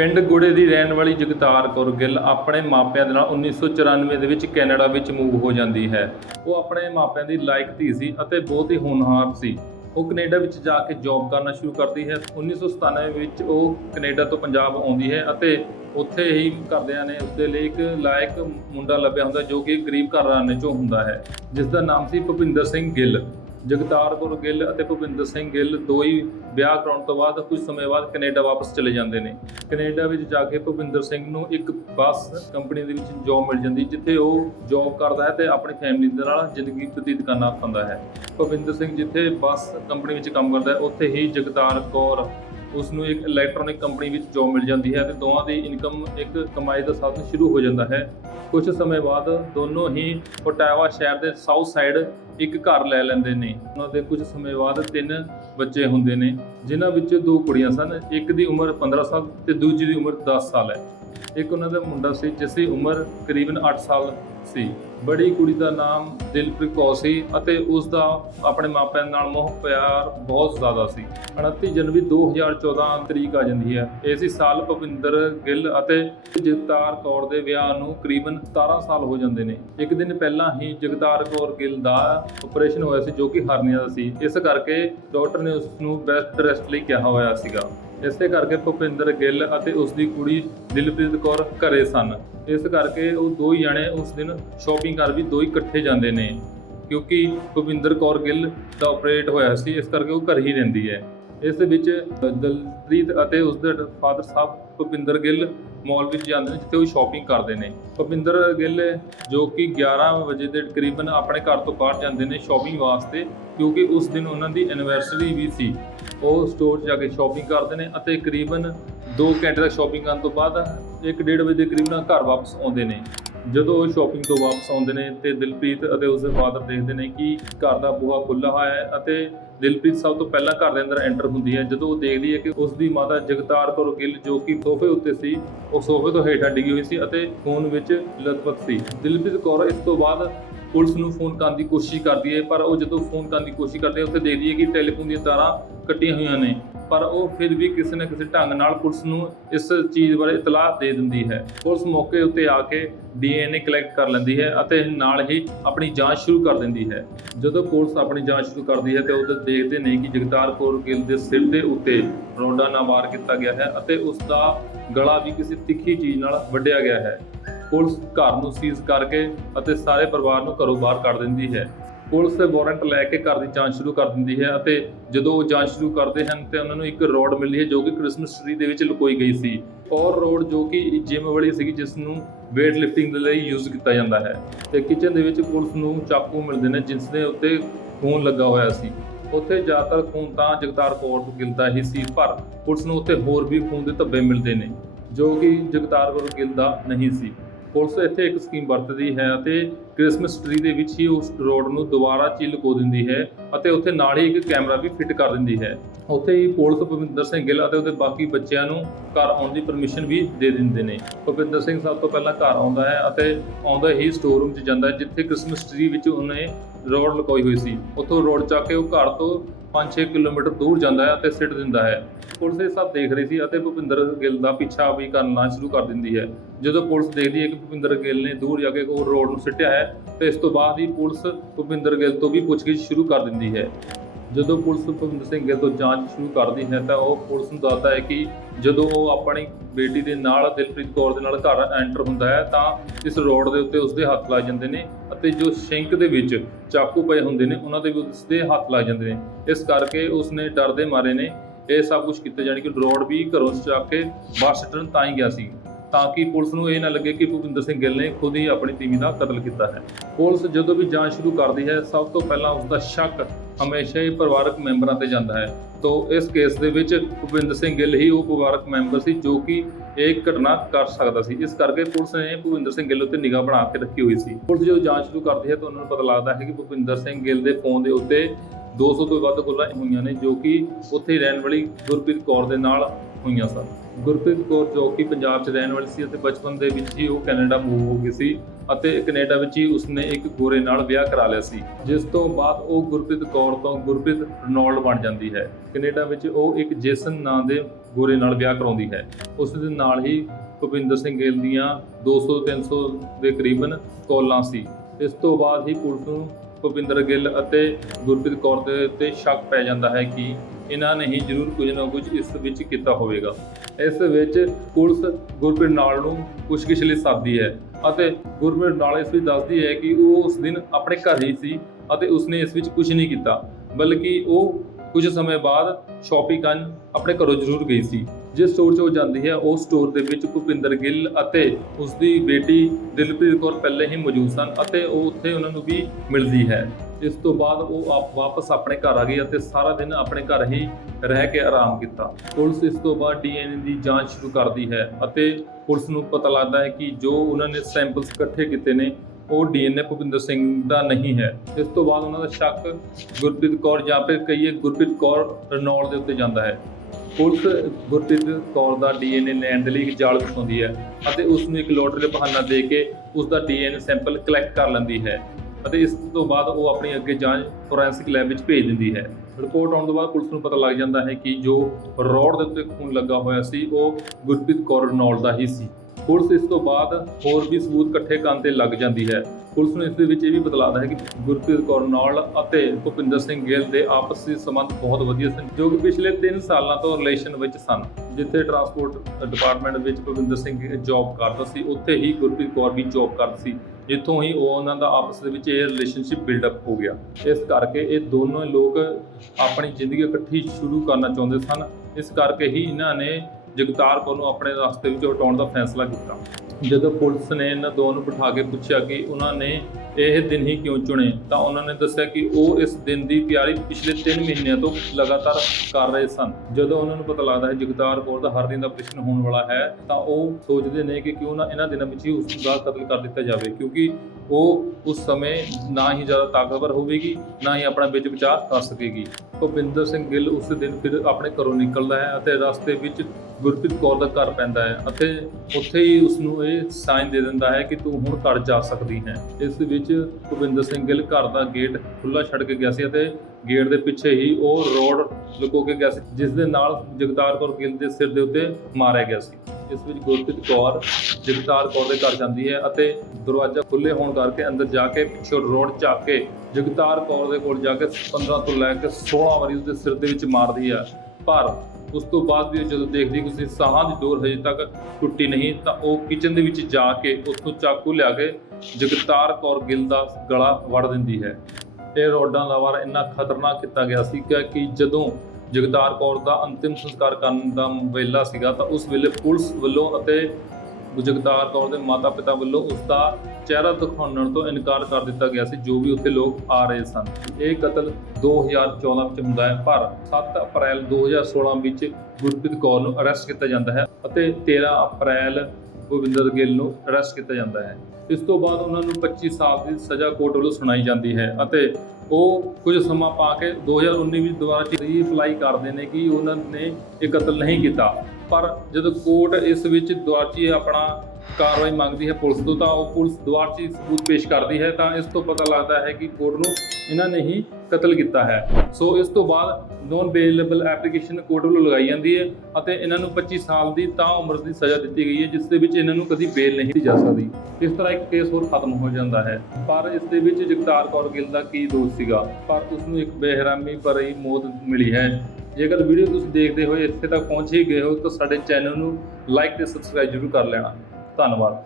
ਪਿੰਡ ਗੁੜੇ ਦੀ ਰਹਿਣ ਵਾਲੀ ਜਗਤਾਰ ਕੌਰ ਗਿੱਲ ਆਪਣੇ ਮਾਪਿਆਂ ਦੇ ਨਾਲ 1994 ਦੇ ਵਿੱਚ ਕੈਨੇਡਾ ਵਿੱਚ ਮੂਵ ਹੋ ਜਾਂਦੀ ਹੈ। ਉਹ ਆਪਣੇ ਮਾਪਿਆਂ ਦੀ ਲਾਇਕ ਧੀ ਸੀ ਅਤੇ ਬਹੁਤ ਹੀ ਹੋਣਹਾਰ ਸੀ। ਉਹ ਕੈਨੇਡਾ ਵਿੱਚ ਜਾ ਕੇ ਜੌਬ ਕਰਨਾ ਸ਼ੁਰੂ ਕਰਦੀ ਹੈ। 1997 ਵਿੱਚ ਉਹ ਕੈਨੇਡਾ ਤੋਂ ਪੰਜਾਬ ਆਉਂਦੀ ਹੈ ਅਤੇ ਉੱਥੇ ਹੀ ਘਰਦਿਆਂ ਨੇ ਉਸਦੇ ਲਈ ਇੱਕ ਲਾਇਕ ਮੁੰਡਾ ਲੱਭਿਆ ਹੁੰਦਾ ਜੋ ਕਿ ਗਰੀਬ ਘਰਾਣੇ ਚੋਂ ਹੁੰਦਾ ਹੈ ਜਿਸ ਦਾ ਨਾਮ ਸੀ ਭੁਪਿੰਦਰ ਸਿੰਘ ਗਿੱਲ। ਜਗਤਾਰ ਕੌਰ ਗਿੱਲ ਅਤੇ ਭੁਪਿੰਦਰ ਸਿੰਘ ਗਿੱਲ ਦੋ ਹੀ ਵਿਆਹ ਕਰਾਉਣ ਤੋਂ ਬਾਅਦ ਕੁਝ ਸਮੇਂ ਬਾਅਦ ਕੈਨੇਡਾ ਵਾਪਸ ਚਲੇ ਜਾਂਦੇ ਨੇ। ਕੈਨੇਡਾ ਵਿੱਚ ਜਾ ਕੇ ਭੁਪਿੰਦਰ ਸਿੰਘ ਨੂੰ ਇੱਕ ਬੱਸ ਕੰਪਨੀ ਦੇ ਵਿੱਚ ਜੌਬ ਮਿਲ ਜਾਂਦੀ, ਜਿੱਥੇ ਉਹ ਜੌਬ ਕਰਦਾ ਹੈ ਤੇ ਆਪਣੀ ਫੈਮਿਲੀ ਦੇ ਨਾਲ ਜ਼ਿੰਦਗੀ ਬਤੀਤ ਕਰਨਾ ਪਾਉਂਦਾ ਹੈ। ਭੁਪਿੰਦਰ ਸਿੰਘ ਜਿੱਥੇ ਬੱਸ ਕੰਪਨੀ ਵਿੱਚ ਕੰਮ ਕਰਦਾ ਹੈ, ਉੱਥੇ ਹੀ ਜਗਤਾਰ ਕੌਰ ਉਸ ਨੂੰ ਇੱਕ ਇਲੈਕਟ੍ਰੋਨਿਕ ਕੰਪਨੀ ਵਿੱਚ ਜੌਬ ਮਿਲ ਜਾਂਦੀ ਹੈ ਤੇ ਦੋਵਾਂ ਦੀ ਇਨਕਮ ਇੱਕ ਕਮਾਈ ਦਾ ਸਾਧਨ ਸ਼ੁਰੂ ਹੋ ਜਾਂਦਾ ਹੈ। ਕੁਝ ਸਮੇਂ ਬਾਅਦ ਦੋਨੋਂ ਹੀ ਓਟਾਵਾ ਸ਼ਹਿਰ ਦੇ ਸਾਊਥ ਸਾਈਡ ਇੱਕ ਘਰ ਲੈ ਲੈਂਦੇ ਨੇ। ਉਹਨਾਂ ਦੇ ਕੁਝ ਸਮੇਂ ਬਾਅਦ ਤਿੰਨ ਬੱਚੇ ਹੁੰਦੇ ਨੇ, ਜਿਨ੍ਹਾਂ ਵਿੱਚ ਦੋ ਕੁੜੀਆਂ ਸਨ। ਇੱਕ ਦੀ ਉਮਰ 15 ਸਾਲ ਤੇ ਦੂਜੀ ਦੀ ਉਮਰ 10 ਸਾਲ ਹੈ। ਇੱਕ ਉਹਨਾਂ ਦਾ ਮੁੰਡਾ ਸੀ ਜਿਸ ਦੀ ਉਮਰ ਕਰੀਬਨ 8 ਸਾਲ ਸੀ। ਬੜੀ ਕੁੜੀ ਦਾ ਨਾਮ ਦਿਲਪ੍ਰੀਤ ਕੌਰ ਸੀ ਅਤੇ ਉਸ ਦਾ ਆਪਣੇ ਮਾਪਿਆਂ ਨਾਲ ਮੋਹ ਪਿਆਰ ਬਹੁਤ ਜ਼ਿਆਦਾ ਸੀ। 29 ਜਨਵਰੀ 2014 ਤਰੀਕ ਆ ਜਾਂਦੀ ਹੈ। ਇਸੇ ਸਾਲ ਭੁਪਿੰਦਰ ਗਿੱਲ ਅਤੇ ਜਗਤਾਰ ਕੌਰ ਦੇ ਵਿਆਹ ਨੂੰ ਕਰੀਬਨ 17 ਸਾਲ ਹੋ ਜਾਂਦੇ ਨੇ। ਇੱਕ ਦਿਨ ਪਹਿਲਾਂ ਹੀ ਜਗਤਾਰ ਕੌਰ ਗਿੱਲ ਦਾ ਆਪਰੇਸ਼ਨ ਹੋਇਆ ਸੀ ਜੋ ਕਿ ਹਾਰਨੀਆ ਦਾ ਸੀ। ਇਸ ਕਰਕੇ ਡਾਕਟਰ ਨੇ ਉਸ ਨੂੰ ਬੈਸਟ ਰੈਸਟ ਲਈ ਕਿਹਾ ਹੋਇਆ ਸੀਗਾ। ਇਸੇ ਕਰਕੇ ਭੁਪਿੰਦਰ ਗਿੱਲ ਅਤੇ ਉਸ ਦੀ ਕੁੜੀ ਦਿਲਪ੍ਰੀਤ ਕੌਰ ਘਰੇ ਸਨ। ਇਸ ਕਰਕੇ ਉਹ ਦੋ ਹੀ ਜਣੇ ਉਸ ਦਿਨ ਸ਼ਾਪਿੰਗ ਕਰ ਵੀ ਦੋ ਹੀ ਇਕੱਠੇ ਜਾਂਦੇ ਨੇ। ਕਿਉਂਕਿ ਭੁਪਿੰਦਰ ਕੌਰ ਗਿੱਲ ਦਾ ਆਪਰੇਟ ਹੋਇਆ ਸੀ, ਇਸ ਕਰਕੇ ਉਹ ਘਰ ਹੀ ਰਹਿੰਦੀ ਹੈ। ਇਸ ਦੇ ਵਿੱਚ ਦਲਪ੍ਰੀਤ ਅਤੇ ਉਸ ਦੇ ਫਾਦਰ ਸਾਹਿਬ ਭੁਪਿੰਦਰ ਗਿੱਲ ਮਾਲ ਵਿੱਚ ਜਾਂਦੇ ਨੇ, ਜਿੱਥੇ ਉਹ ਸ਼ਾਪਿੰਗ ਕਰਦੇ ਨੇ। ਭੁਪਿੰਦਰ ਗਿੱਲ ਜੋ ਕਿ 11 ਵਜੇ ਦੇ ਕਰੀਬਨ ਆਪਣੇ ਘਰ ਤੋਂ ਬਾਹਰ ਜਾਂਦੇ ਨੇ ਸ਼ਾਪਿੰਗ ਵਾਸਤੇ, ਕਿਉਂਕਿ ਉਸ ਦਿਨ ਉਹਨਾਂ ਦੀ ਐਨੀਵਰਸਰੀ ਵੀ ਸੀ। ਉਹ ਸਟੋਰ 'ਚ ਜਾ ਕੇ ਸ਼ਾਪਿੰਗ ਕਰਦੇ ਨੇ ਅਤੇ ਤਕਰੀਬਨ 2 ਘੰਟੇ ਤੱਕ ਸ਼ਾਪਿੰਗ ਕਰਨ ਤੋਂ ਬਾਅਦ 1:30 ਵਜੇ ਦੇ ਕਰੀਬ ਕਰੀਬਨ ਘਰ ਵਾਪਸ ਆਉਂਦੇ ਨੇ। ਜਦੋਂ ਉਹ ਸ਼ਾਪਿੰਗ ਤੋਂ ਵਾਪਸ ਆਉਂਦੇ ਨੇ ਤੇ ਦਿਲਪ੍ਰੀਤ ਅਤੇ ਉਸਦੇ ਫਾਦਰ ਦੇਖਦੇ ਨੇ ਕਿ ਘਰ ਦਾ ਬੂਹਾ ਖੁੱਲ੍ਹਾ ਹੋਇਆ ਹੈ ਅਤੇ ਦਿਲਪ੍ਰੀਤ ਸਭ ਤੋਂ ਪਹਿਲਾਂ ਘਰ ਦੇ ਅੰਦਰ ਐਂਟਰ ਹੁੰਦੀ ਹੈ। ਜਦੋਂ ਉਹ ਦੇਖਦੀ ਹੈ ਕਿ ਉਸ ਦੀ ਮਾਤਾ ਜਗਤਾਰ ਕੌਰ ਗਿੱਲ, ਜੋ ਕਿ ਸੋਫੇ ਉੱਤੇ ਸੀ, ਉਹ ਸੋਫੇ ਤੋਂ ਹੇਠਾਂ ਡਿੱਗੀ ਹੋਈ ਸੀ ਅਤੇ ਫੋਨ ਵਿੱਚ ਲਤਪਤ ਸੀ। ਦਿਲਪ੍ਰੀਤ ਕੌਰ ਇਸ ਤੋਂ ਬਾਅਦ ਪੁਲਿਸ ਨੂੰ ਫੋਨ ਕਰਨ ਦੀ ਕੋਸ਼ਿਸ਼ ਕਰਦੀ ਹੈ, ਪਰ ਉਹ ਜਦੋਂ ਫੋਨ ਕਰਨ ਦੀ ਕੋਸ਼ਿਸ਼ ਕਰਦੇ ਹੈ ਉੱਥੇ ਦੇਖਦੀ ਹੈ ਕਿ ਟੈਲੀਫੋਨ ਦੀਆਂ ਤਾਰਾਂ ਕੱਟੀਆਂ ਹੋਈਆਂ ਨੇ। ਪਰ ਉਹ ਫਿਰ ਵੀ ਕਿਸੇ ਨਾ ਕਿਸੇ ਢੰਗ ਨਾਲ ਪੁਲਿਸ ਨੂੰ ਇਸ ਚੀਜ਼ ਬਾਰੇ ਇਤਲਾਹ ਦੇ ਦਿੰਦੀ ਹੈ। ਪੁਲਿਸ ਮੌਕੇ ਉੱਤੇ ਆ ਕੇ ਡੀਐਨਏ ਕਲੈਕਟ ਕਰ ਲੈਂਦੀ ਹੈ ਅਤੇ ਨਾਲ ਹੀ ਆਪਣੀ ਜਾਂਚ ਸ਼ੁਰੂ ਕਰ ਦਿੰਦੀ ਹੈ। ਜਦੋਂ ਪੁਲਿਸ ਆਪਣੀ ਜਾਂਚ ਸ਼ੁਰੂ ਕਰਦੀ ਹੈ ਤੇ ਉਦੋਂ ਦੇਖਦੇ ਨੇ ਕਿ ਜਗਤਾਰਪੁਰ ਗਿੱਲ ਦੇ ਸਿਰ ਦੇ ਉੱਤੇ ਰੋਡਾ ਨਾਲ ਵਾਰ ਕੀਤਾ ਗਿਆ ਹੈ ਅਤੇ ਉਸ ਦਾ ਗਲਾ ਵੀ ਕਿਸੇ ਤਿੱਖੀ ਚੀਜ਼ ਨਾਲ ਵੱਢਿਆ ਗਿਆ ਹੈ। ਪੁਲਿਸ ਘਰ ਨੂੰ ਸੀਜ਼ ਕਰਕੇ ਅਤੇ ਸਾਰੇ ਪਰਿਵਾਰ ਨੂੰ ਘਰੋਂ ਬਾਹਰ ਕੱਢ ਦਿੰਦੀ ਹੈ। ਪੁਲਿਸ ਦੇ ਵਾਰੰਟ ਲੈ ਕੇ ਘਰ ਦੀ ਜਾਂਚ ਸ਼ੁਰੂ ਕਰ ਦਿੰਦੀ ਹੈ ਅਤੇ ਜਦੋਂ ਉਹ ਜਾਂਚ ਸ਼ੁਰੂ ਕਰਦੇ ਹਨ ਤੇ ਉਹਨਾਂ ਨੂੰ ਇੱਕ ਰੋਡ ਮਿਲਦੀ ਹੈ ਜੋ ਕਿ ਕ੍ਰਿਸਮਸ ਟਰੀ ਦੇ ਵਿੱਚ ਲੁਕੋਈ ਗਈ ਸੀ। ਔਰ ਰੋਡ ਜੋ ਕਿ ਜਿਮ ਵਾਲੀ ਸੀਗੀ ਜਿਸ ਨੂੰ weight lifting ਦੇ ਲਈ ਯੂਜ਼ ਕੀਤਾ ਜਾਂਦਾ ਹੈ। ਤੇ ਕਿਚਨ ਦੇ ਵਿੱਚ ਪੁਲਿਸ ਨੂੰ ਚਾਕੂ ਮਿਲਦੇ ਨੇ ਜਿਸ ਦੇ ਉੱਤੇ ਖੂਨ ਲੱਗਾ ਹੋਇਆ ਸੀ। ਉੱਥੇ ਜ਼ਿਆਦਾਤਰ ਖੂਨ ਤਾਂ ਜਗਤਾਰ ਕੌਰ ਤੋਂ ਗਿਲਦਾ ਹੀ ਸੀ, ਪਰ ਪੁਲਿਸ ਨੂੰ ਉੱਥੇ ਹੋਰ ਵੀ ਖੂਨ ਦੇ ਧੱਬੇ ਮਿਲਦੇ ਨੇ, ਜੋ ਕਿ ਜਗਤਾਰ ਕੌਰ ਗਿੱਲ ਨਹੀਂ ਸੀ। ਪੁਲਿਸ ਇੱਥੇ ਇੱਕ ਸਕੀਮ ਵਰਤਦੀ ਹੈ ਅਤੇ ਕ੍ਰਿਸਮਸ ਟਰੀ ਦੇ ਵਿੱਚ ਹੀ ਉਸ ਰੋਡ ਨੂੰ ਦੁਬਾਰਾ ਚ ਹੀ ਲੁਕੋ ਦਿੰਦੀ ਹੈ ਅਤੇ ਉੱਥੇ ਨਾਲ ਹੀ ਇੱਕ ਕੈਮਰਾ ਵੀ ਫਿੱਟ ਕਰ ਦਿੰਦੀ ਹੈ। ਉੱਥੇ ਹੀ ਪੁਲਿਸ ਭੁਪਿੰਦਰ ਸਿੰਘ ਗਿੱਲ ਅਤੇ ਉਹਦੇ ਬਾਕੀ ਬੱਚਿਆਂ ਨੂੰ ਘਰ ਆਉਣ ਦੀ ਪਰਮਿਸ਼ਨ ਵੀ ਦੇ ਦਿੰਦੇ ਨੇ। ਭੁਪਿੰਦਰ ਸਿੰਘ ਸਭ ਤੋਂ ਪਹਿਲਾਂ ਘਰ ਆਉਂਦਾ ਹੈ ਅਤੇ ਆਉਂਦਾ ਹੀ ਸਟੋਰ ਰੂਮ 'ਚ ਜਾਂਦਾ ਹੈ, ਜਿੱਥੇ ਕ੍ਰਿਸਮਸ ਟਰੀ ਵਿੱਚ ਉਹਨੇ ਰੋਡ ਲਗਾਈ ਹੋਈ ਸੀ। ਉੱਥੋਂ ਰੋਡ ਚੱਕ ਕੇ ਉਹ ਘਰ ਤੋਂ 5-6 ਕਿਲੋਮੀਟਰ ਦੂਰ ਜਾਂਦਾ ਹੈ ਅਤੇ ਸਿੱਟ ਦਿੰਦਾ ਹੈ। ਪੁਲਿਸ ਇਹ ਸਭ ਦੇਖ ਰਹੀ ਸੀ ਅਤੇ ਭੁਪਿੰਦਰ ਗਿੱਲ ਦਾ ਪਿੱਛਾ ਵੀ ਕਰਨਾ ਸ਼ੁਰੂ ਕਰ ਦਿੰਦੀ ਹੈ। ਜਦੋਂ ਪੁਲਿਸ ਦੇਖਦੀ ਹੈ ਕਿ ਭੁਪਿੰਦਰ ਗਿੱਲ ਨੇ ਦੂਰ ਜਾ ਕੇ ਉਹ ਰੋਡ ਨੂੰ ਸਿੱਟਿਆ ਹੈ, ਤੇ ਇਸ ਤੋਂ ਬਾਅਦ ਹੀ ਪੁਲਿਸ ਭੁਪਿੰਦਰ ਗਿੱਲ ਤੋਂ ਵੀ ਪੁੱਛਗਿੱਛ ਸ਼ੁਰੂ ਕਰ ਦਿੰਦੀ ਹੈ। ਜਦੋਂ ਪੁਲਿਸ ਭੁਪਿੰਦਰ ਸਿੰਘ ਗਿੱਲ ਤੋਂ ਜਾਂਚ ਸ਼ੁਰੂ ਕਰਦੀ ਹੈ ਤਾਂ ਉਹ ਪੁਲਿਸ ਨੂੰ ਦੱਸਦਾ ਹੈ ਕਿ ਜਦੋਂ ਉਹ ਆਪਣੀ ਬੇਟੀ ਦੇ ਨਾਲ ਦਿਲਪ੍ਰੀਤ ਕੌਰ ਦੇ ਨਾਲ ਘਰ ਐਂਟਰ ਹੁੰਦਾ ਹੈ ਤਾਂ ਇਸ ਰੋਡ ਦੇ ਉੱਤੇ ਉਸਦੇ ਹੱਥ ਲੱਗ ਜਾਂਦੇ ਨੇ ਅਤੇ ਜੋ ਸ਼ਿੰਕ ਦੇ ਵਿੱਚ ਚਾਕੂ ਪਏ ਹੁੰਦੇ ਨੇ, ਉਹਨਾਂ ਦੇ ਵੀ ਉਸਦੇ ਹੱਥ ਲੱਗ ਜਾਂਦੇ ਨੇ। ਇਸ ਕਰਕੇ ਉਸਨੇ ਡਰ ਦੇ ਮਾਰੇ ਨੇ। ਇਹ ਸਭ ਕੁਝ ਕੀਤਾ, ਜਾਣੀ ਕਿ ਰੋਡ ਵੀ ਘਰੋਂ ਚੱਕ ਕੇ ਬੱਸ ਸਟੈਂਡ ਤਾਂ ਹੀ ਗਿਆ ਸੀ। ਤਾਂ ਕਿ ਪੁਲਿਸ ਨੂੰ ਇਹ ਨਾ ਲੱਗੇ ਕਿ ਭੁਪਿੰਦਰ ਸਿੰਘ ਗਿੱਲ ਨੇ ਖੁਦ ਹੀ ਆਪਣੀ ਤੀਵੀਂ ਦਾ ਕਤਲ ਕੀਤਾ ਹੈ। ਪੁਲਿਸ ਜਦੋਂ ਵੀ ਜਾਂਚ ਸ਼ੁਰੂ ਕਰਦੀ ਹੈ, ਸਭ ਤੋਂ ਪਹਿਲਾਂ ਉਸ ਦਾ ਸ਼ੱਕ ਹਮੇਸ਼ਾ ਹੀ ਪਰਿਵਾਰਕ ਮੈਂਬਰਾਂ ਤੇ ਜਾਂਦਾ ਹੈ। ਤੋਂ ਇਸ ਕੇਸ ਦੇ ਵਿੱਚ ਭੁਪਿੰਦਰ ਸਿੰਘ ਗਿੱਲ ਹੀ ਉਹ ਪਰਿਵਾਰਕ ਮੈਂਬਰ ਸੀ ਜੋ ਕਿ ਇਹ ਘਟਨਾ ਕਰ ਸਕਦਾ ਸੀ। ਇਸ ਕਰਕੇ ਪੁਲਿਸ ਨੇ ਭੁਪਿੰਦਰ ਸਿੰਘ ਗਿੱਲ ਉੱਤੇ ਨਿਗਾਹ ਬਣਾ ਕੇ ਰੱਖੀ ਹੋਈ ਸੀ। ਪੁਲਿਸ ਜਦੋਂ ਜਾਂਚ ਸ਼ੁਰੂ ਕਰਦੀ ਹੈ ਤਾਂ ਉਹਨਾਂ ਨੂੰ ਪਤਾ ਲੱਗਦਾ ਹੈ ਕਿ ਭੁਪਿੰਦਰ ਸਿੰਘ ਗਿੱਲ ਦੇ ਫੋਨ ਦੇ ਉੱਤੇ 200 ਤੋਂ ਵੱਧ ਕਾਲਾਂ ਹੋਈਆਂ ਨੇ, ਜੋ ਕਿ ਉੱਥੇ ਰਹਿਣ ਵਾਲੀ ਗੁਰਪ੍ਰੀਤ ਕੌਰ ਦੇ ਨਾਲ ਹੋਈਆਂ ਸਨ। ਗੁਰਪ੍ਰੀਤ ਕੌਰ ਜੋ ਕਿ ਪੰਜਾਬ 'ਚ ਰਹਿਣ ਵਾਲੀ ਸੀ ਅਤੇ ਬਚਪਨ ਦੇ ਵਿੱਚ ਹੀ ਉਹ ਕੈਨੇਡਾ ਮੂਵ ਹੋ ਗਈ ਸੀ ਅਤੇ ਕੈਨੇਡਾ ਵਿੱਚ ਹੀ ਉਸਨੇ ਇੱਕ ਗੋਰੇ ਨਾਲ ਵਿਆਹ ਕਰਾ ਲਿਆ ਸੀ, ਜਿਸ ਤੋਂ ਬਾਅਦ ਉਹ ਗੁਰਪ੍ਰੀਤ ਕੌਰ ਤੋਂ ਗੁਰਪ੍ਰੀਤ ਰਣੌਲਡ ਬਣ ਜਾਂਦੀ ਹੈ। ਕੈਨੇਡਾ ਵਿੱਚ ਉਹ ਇੱਕ ਜੇਸਨ ਨਾਂ ਦੇ ਗੋਰੇ ਨਾਲ ਵਿਆਹ ਕਰਾਉਂਦੀ ਹੈ। ਉਸ ਦੇ ਨਾਲ ਹੀ ਭੁਪਿੰਦਰ ਸਿੰਘ ਗਿੱਲ ਦੀਆਂ 200 300 ਦੇ ਕਰੀਬਨ ਕਾਲਾਂ ਸੀ। ਇਸ ਤੋਂ ਬਾਅਦ ਹੀ ਪੁਲਿਸ ਨੂੰ ਭੁਪਿੰਦਰ ਗਿੱਲ ਅਤੇ ਗੁਰਪ੍ਰੀਤ ਕੌਰ ਦੇ ਉੱਤੇ ਸ਼ੱਕ ਪੈ ਜਾਂਦਾ ਹੈ ਕਿ ਇਹਨਾਂ ਨੇ ਹੀ ਜ਼ਰੂਰ ਕੁਝ ਨਾ ਕੁਝ ਇਸ ਵਿੱਚ ਕੀਤਾ ਹੋਵੇਗਾ। ਇਸ ਵਿੱਚ ਪੁਲਿਸ ਗੁਰਪ੍ਰੀਤ ਨਾਲ ਨੂੰ ਪੁੱਛਗਿੱਛ ਲਈ ਸੱਦਦੀ ਹੈ ਅਤੇ ਗੁਰਪ੍ਰੀਤ ਨਾਲ ਇਸ ਵਿੱਚ ਦੱਸਦੀ ਹੈ ਕਿ ਉਹ ਉਸ ਦਿਨ ਆਪਣੇ ਘਰ ਹੀ ਸੀ ਅਤੇ ਉਸਨੇ ਇਸ ਵਿੱਚ ਕੁਝ ਨਹੀਂ ਕੀਤਾ, ਬਲਕਿ ਉਹ ਕੁਝ ਸਮੇਂ ਬਾਅਦ ਸ਼ਾਪਿੰਗ ਕਰਨ ਆਪਣੇ ਘਰੋਂ ਜ਼ਰੂਰ ਗਈ ਸੀ। ਜਿਸ ਸਟੋਰ 'ਚ ਉਹ ਜਾਂਦੀ ਹੈ, ਉਸ ਸਟੋਰ ਦੇ ਵਿੱਚ ਭੁਪਿੰਦਰ ਗਿੱਲ ਅਤੇ ਉਸ ਦੀ ਬੇਟੀ ਦਿਲਪ੍ਰੀਤ ਕੌਰ ਪਹਿਲੇ ਹੀ ਮੌਜੂਦ ਸਨ ਅਤੇ ਉਹ ਉੱਥੇ ਉਹਨਾਂ ਨੂੰ ਵੀ ਮਿਲਦੀ ਹੈ। ਇਸ ਤੋਂ ਬਾਅਦ ਉਹ ਆਪ ਵਾਪਸ ਆਪਣੇ ਘਰ ਆ ਗਈ ਅਤੇ ਸਾਰਾ ਦਿਨ ਆਪਣੇ ਘਰ ਹੀ ਰਹਿ ਕੇ ਆਰਾਮ ਕੀਤਾ। ਪੁਲਿਸ ਇਸ ਤੋਂ ਬਾਅਦ ਡੀਐਨਏ ਦੀ ਜਾਂਚ ਸ਼ੁਰੂ ਕਰਦੀ ਹੈ ਅਤੇ ਪੁਲਿਸ ਨੂੰ ਪਤਾ ਲੱਗਦਾ ਹੈ ਕਿ ਜੋ ਉਹਨਾਂ ਨੇ ਸੈਂਪਲਸ ਇਕੱਠੇ ਕੀਤੇ ਨੇ ਉਹ ਡੀਐਨਏ ਭੁਪਿੰਦਰ ਸਿੰਘ ਦਾ ਨਹੀਂ ਹੈ। ਇਸ ਤੋਂ ਬਾਅਦ ਉਹਨਾਂ ਦਾ ਸ਼ੱਕ ਗੁਰਪ੍ਰੀਤ ਕੌਰ ਜਾਂ ਫਿਰ ਕਹੀਏ ਗੁਰਪ੍ਰੀਤ ਕੌਰ ਰਣੌਲ ਦੇ ਉੱਤੇ ਜਾਂਦਾ ਹੈ। ਪੁਲਿਸ ਗੁਰਪ੍ਰੀਤ ਕੌਰ ਦਾ ਡੀਐਨਏ ਲੈਣ ਦੇ ਲਈ ਇੱਕ ਜਾਲ ਵਿਛਾਉਂਦੀ ਹੈ ਅਤੇ ਉਸ ਨੂੰ ਇੱਕ ਲੋਟਰੀ ਦਾ ਬਹਾਨਾ ਦੇ ਕੇ ਉਸ ਦਾ ਡੀਐਨਏ ਸੈਂਪਲ ਕਲੈਕਟ ਕਰ ਲੈਂਦੀ ਹੈ ਅਤੇ ਇਸ ਤੋਂ ਬਾਅਦ ਉਹ ਆਪਣੀ ਅੱਗੇ ਜਾਂਚ ਫੋਰੈਂਸਿਕ ਲੈਬ ਵਿੱਚ ਭੇਜ ਦਿੰਦੀ ਹੈ। ਰਿਪੋਰਟ ਆਉਣ ਤੋਂ ਬਾਅਦ ਪੁਲਿਸ ਨੂੰ ਪਤਾ ਲੱਗ ਜਾਂਦਾ ਹੈ ਕਿ ਜੋ ਰੋਡ ਦੇ ਉੱਤੇ ਖੂਨ ਲੱਗਾ ਹੋਇਆ ਸੀ, ਉਹ ਗੁਰਪ੍ਰੀਤ ਕੌਰ ਰਣੌਲ ਦਾ ਹੀ ਸੀ। ਪੁਲਿਸ ਇਸ ਤੋਂ ਬਾਅਦ ਹੋਰ ਵੀ ਸਬੂਤ ਇਕੱਠੇ ਕਰਨ ਤੇ ਲੱਗ ਜਾਂਦੀ ਹੈ। ਪੁਲਿਸ ਨੂੰ ਇਸ ਦੇ ਵਿੱਚ ਇਹ ਵੀ ਪਤਾ ਹੈ ਕਿ ਗੁਰਪ੍ਰੀਤ ਕੌਰ ਨਾਲ ਅਤੇ ਭੁਪਿੰਦਰ ਸਿੰਘ ਗਿੱਲ ਦੇ ਆਪਸੀ ਸੰਬੰਧ ਬਹੁਤ ਵਧੀਆ ਸਨ, ਜੋ ਕਿ ਪਿਛਲੇ 3 ਸਾਲਾਂ ਤੋਂ ਰਿਲੇਸ਼ਨ ਵਿੱਚ ਸਨ। ਜਿੱਥੇ ਟਰਾਂਸਪੋਰਟ ਡਿਪਾਰਟਮੈਂਟ ਵਿੱਚ ਭੁਪਿੰਦਰ ਸਿੰਘ ਜੌਬ ਕਰਦਾ ਸੀ, ਉੱਥੇ ਹੀ ਗੁਰਪ੍ਰੀਤ ਕੌਰ ਵੀ ਜੌਬ ਕਰਦੀ ਸੀ। ਜਿੱਥੋਂ ਹੀ ਉਹ ਉਹਨਾਂ ਦਾ ਆਪਸ ਦੇ ਵਿੱਚ ਇਹ ਰਿਲੇਸ਼ਨਸ਼ਿਪ ਬਿਲਡ ਅਪ ਹੋ ਗਿਆ। ਇਸ ਕਰਕੇ ਇਹ ਦੋਨੋਂ ਲੋਕ ਆਪਣੀ ਜ਼ਿੰਦਗੀ ਇਕੱਠੀ ਸ਼ੁਰੂ ਕਰਨਾ ਚਾਹੁੰਦੇ ਸਨ। ਇਸ ਕਰਕੇ ਹੀ ਇਹਨਾਂ ਨੇ ਜਗਤਾਰ ਕੌਰ ਨੂੰ ਆਪਣੇ ਰਸਤੇ ਵਿੱਚੋਂ ਹਟਾਉਣ ਦਾ ਫੈਸਲਾ ਕੀਤਾ। ਜਦੋਂ ਪੁਲਿਸ ਨੇ ਇਹਨਾਂ ਦੋਵਾਂ ਨੂੰ ਬਿਠਾ ਕੇ ਪੁੱਛਿਆ ਕਿ ਉਹਨਾਂ ਨੇ ਇਹ ਦਿਨ ਹੀ ਕਿਉਂ ਚੁਣੇ, ਤਾਂ ਉਹਨਾਂ ਨੇ ਦੱਸਿਆ ਕਿ ਉਹ ਇਸ ਦਿਨ ਦੀ ਤਿਆਰੀ ਪਿਛਲੇ 3 ਮਹੀਨਿਆਂ ਤੋਂ ਲਗਾਤਾਰ ਕਰ ਰਹੇ ਸਨ। ਜਦੋਂ ਉਹਨਾਂ ਨੂੰ ਪਤਾ ਲੱਗਦਾ ਹੈ ਜਗਤਾਰ ਕੌਰ ਦਾ ਹਰ ਦਿਨ ਦਾ ਪ੍ਰਸ਼ਨ ਹੋਣ ਵਾਲਾ ਹੈ, ਤਾਂ ਉਹ ਸੋਚਦੇ ਨੇ ਕਿ ਕਿਉਂ ਨਾ ਇਹਨਾਂ ਦਿਨਾਂ ਵਿੱਚ ਹੀ ਉਸ ਦਾ ਕਤਲ ਕਰ ਦਿੱਤਾ ਜਾਵੇ, ਕਿਉਂਕਿ ਉਹ ਉਸ ਸਮੇਂ ਨਾ ਹੀ ਜ਼ਿਆਦਾ ਤਾਕਤਵਰ ਹੋਵੇਗੀ, ਨਾ ਹੀ ਆਪਣਾ ਵਿੱਚ ਵਿਚਾਰ ਕਰ ਸਕੇਗੀ। ਭੁਪਿੰਦਰ ਸਿੰਘ ਗਿੱਲ ਉਸ ਦਿਨ ਫਿਰ ਆਪਣੇ ਘਰੋਂ ਨਿਕਲਦਾ ਹੈ ਅਤੇ ਰਸਤੇ ਵਿੱਚ ਗੁਰਪ੍ਰੀਤ ਕੌਰ ਦਾ ਘਰ ਪੈਂਦਾ ਹੈ ਅਤੇ ਉੱਥੇ ਹੀ ਉਸ ਨੂੰ ਇਹ ਸਾਈਨ ਦੇ ਦਿੰਦਾ ਹੈ ਕਿ ਤੂੰ ਹੁਣ ਘਰ ਜਾ ਸਕਦੀ ਹੈ। ਇਸ ਵਿੱਚ ਭੁਪਿੰਦਰ ਸਿੰਘ ਗਿੱਲ ਘਰ ਦਾ ਗੇਟ ਖੁੱਲਾ ਛੱਡ ਕੇ ਗਿਆ ਸੀ ਅਤੇ ਗੇਟ ਦੇ ਪਿੱਛੇ ਹੀ ਉਹ ਰੋਡ ਲੁਕੋ ਕੇ ਗਿਆ ਸੀ, ਜਿਸ ਦੇ ਨਾਲ ਜਗਤਾਰ ਕੌਰ ਗਿੱਲ ਦੇ ਸਿਰ ਦੇ ਉੱਤੇ ਮਾਰਿਆ ਗਿਆ ਸੀ। ਇਸ ਵਿੱਚ ਗੁਰਪ੍ਰੀਤ ਕੌਰ, ਜਗਤਾਰ ਕੌਰ ਦੇ ਘਰ ਜਾਂਦੀ ਹੈ ਅਤੇ ਦਰਵਾਜ਼ਾ ਖੁੱਲੇ ਹੋਣ ਕਰਕੇ ਅੰਦਰ ਜਾ ਕੇ ਪਿੱਛੋਂ ਰੋਡ ਝਾਕ ਕੇ ਜਗਤਾਰ ਕੌਰ ਦੇ ਕੋਲ ਜਾ ਕੇ 15 ਤੋਂ ਲੈ ਕੇ 16 ਵਾਰੀ ਉਸਦੇ ਸਿਰ ਦੇ ਵਿੱਚ ਮਾਰਦੀ ਹੈ। ਪਰ ਉਸ ਤੋਂ ਬਾਅਦ ਵੀ ਉਹ ਜਦੋਂ ਦੇਖਦੀ ਕਿ ਉਸਦੀ ਸਾਹਾਂ ਦੀ ਡੋਰ ਹਜੇ ਤੱਕ ਟੁੱਟੀ ਨਹੀਂ, ਤਾਂ ਉਹ ਕਿਚਨ ਦੇ ਵਿੱਚ ਜਾ ਕੇ ਉਸ ਤੋਂ ਚਾਕੂ ਲਿਆ ਕੇ ਜਗਤਾਰ ਕੌਰ ਗਿੱਲ ਦਾ ਗਲਾ ਵੜ ਦਿੰਦੀ ਹੈ। ਇਹ ਰੋਡਾਂ ਦਾ ਵਾਰ ਇੰਨਾ ਖਤਰਨਾਕ ਕੀਤਾ ਗਿਆ ਸੀ ਕਿ ਜਦੋਂ ਜਗਤਾਰ ਕੌਰ ਦਾ ਅੰਤਿਮ ਸੰਸਕਾਰ ਕਰਨ ਦਾ ਵੇਲਾ ਸੀਗਾ ਤਾਂ ਉਸ ਵੇਲੇ ਪੁਲਿਸ ਵੱਲੋਂ ਅਤੇ ਜਗਤਾਰ ਕੌਰ ਦੇ ਮਾਤਾ-ਪਿਤਾ ਵੱਲੋਂ ਉਸ ਦਾ ਚਿਹਰਾ ਦਿਖਾਉਣ ਤੋਂ ਇਨਕਾਰ ਕਰ ਦਿੱਤਾ ਗਿਆ ਸੀ, ਜੋ ਵੀ ਉੱਥੇ ਲੋਕ ਆ ਰਹੇ ਸਨ। ਇਹ ਕਤਲ 2014 ਵਿੱਚ ਹੁੰਦਾ ਹੈ, ਪਰ 7 ਅਪ੍ਰੈਲ 2016 ਵਿੱਚ ਗੁਰਪ੍ਰੀਤ ਕੌਰ ਨੂੰ ਅਰੈਸਟ ਕੀਤਾ ਜਾਂਦਾ ਹੈ ਅਤੇ 13 ਅਪ੍ਰੈਲ ਗੋਬਿੰਦਰ ਗਿੱਲ ਨੂੰ ਅਰੈਸਟ ਕੀਤਾ ਜਾਂਦਾ ਹੈ। ਇਸ ਤੋਂ ਬਾਅਦ ਉਹਨਾਂ ਨੂੰ 25 ਸਾਲ ਦੀ ਸਜ਼ਾ ਕੋਰਟ ਵੱਲੋਂ ਸੁਣਾਈ ਜਾਂਦੀ ਹੈ ਅਤੇ ਉਹ ਕੁਝ ਸਮਾਂ ਪਾ ਕੇ 2019 ਵਿੱਚ ਦੁਬਾਰਾ ਰੀ ਅਪਲਾਈ ਕਰਦੇ ਨੇ ਕਿ ਉਹਨਾਂ ਨੇ ਇਹ ਕਤਲ ਨਹੀਂ ਕੀਤਾ। ਪਰ ਜਦੋਂ ਕੋਰਟ ਇਸ ਵਿੱਚ ਦੁਆਰਚੀ ਆਪਣਾ ਕਾਰਵਾਈ ਮੰਗਦੀ ਹੈ ਪੁਲਿਸ ਤੋਂ, ਤਾਂ ਉਹ ਪੁਲਿਸ ਦੁਆਰਚੀ ਸਬੂਤ ਪੇਸ਼ ਕਰਦੀ ਹੈ, ਤਾਂ ਇਸ ਤੋਂ ਪਤਾ ਲੱਗਦਾ ਹੈ ਕਿ ਕੋਰਟ ਨੂੰ ਇਹਨਾਂ ਨੇ ਹੀ ਕਤਲ ਕੀਤਾ ਹੈ। ਸੋ ਇਸ ਤੋਂ ਬਾਅਦ ਨੋਨ ਬੇਲੇਬਲ ਐਪਲੀਕੇਸ਼ਨ ਕੋਰਟ ਵੱਲੋਂ ਲਗਾਈ ਜਾਂਦੀ ਹੈ ਅਤੇ ਇਹਨਾਂ ਨੂੰ 25 ਸਾਲ ਦੀ ਤਾਂ ਉਮਰ ਦੀ ਸਜ਼ਾ ਦਿੱਤੀ ਗਈ ਹੈ, ਜਿਸ ਦੇ ਵਿੱਚ ਇਹਨਾਂ ਨੂੰ ਕਦੀ ਬੇਲ ਨਹੀਂ ਦਿੱਤੀ ਜਾ ਸਕਦੀ। ਇਸ ਤਰ੍ਹਾਂ ਇੱਕ ਕੇਸ ਹੋਰ ਖਤਮ ਹੋ ਜਾਂਦਾ ਹੈ। ਪਰ ਇਸ ਦੇ ਵਿੱਚ ਜਗਤਾਰ ਕੌਰ ਗਿੱਲ ਦਾ ਕੀ ਦੋਸ਼ ਸੀਗਾ? ਪਰ ਉਸ ਨੂੰ ਇੱਕ ਬੇਹਰਾਮੀ ਭਰੀ ਮੌਤ ਮਿਲੀ ਹੈ। ਜੇਕਰ ਵੀਡੀਓ ਤੁਸੀਂ ਦੇਖਦੇ ਹੋਏ ਇੱਥੇ ਤੱਕ ਪਹੁੰਚ ਹੀ ਗਏ ਹੋ, ਤਾਂ ਸਾਡੇ ਚੈਨਲ ਨੂੰ ਲਾਈਕ ਤੇ ਸਬਸਕ੍ਰਾਈਬ ਜ਼ਰੂਰ ਕਰ ਲੈਣਾ। ਧੰਨਵਾਦ।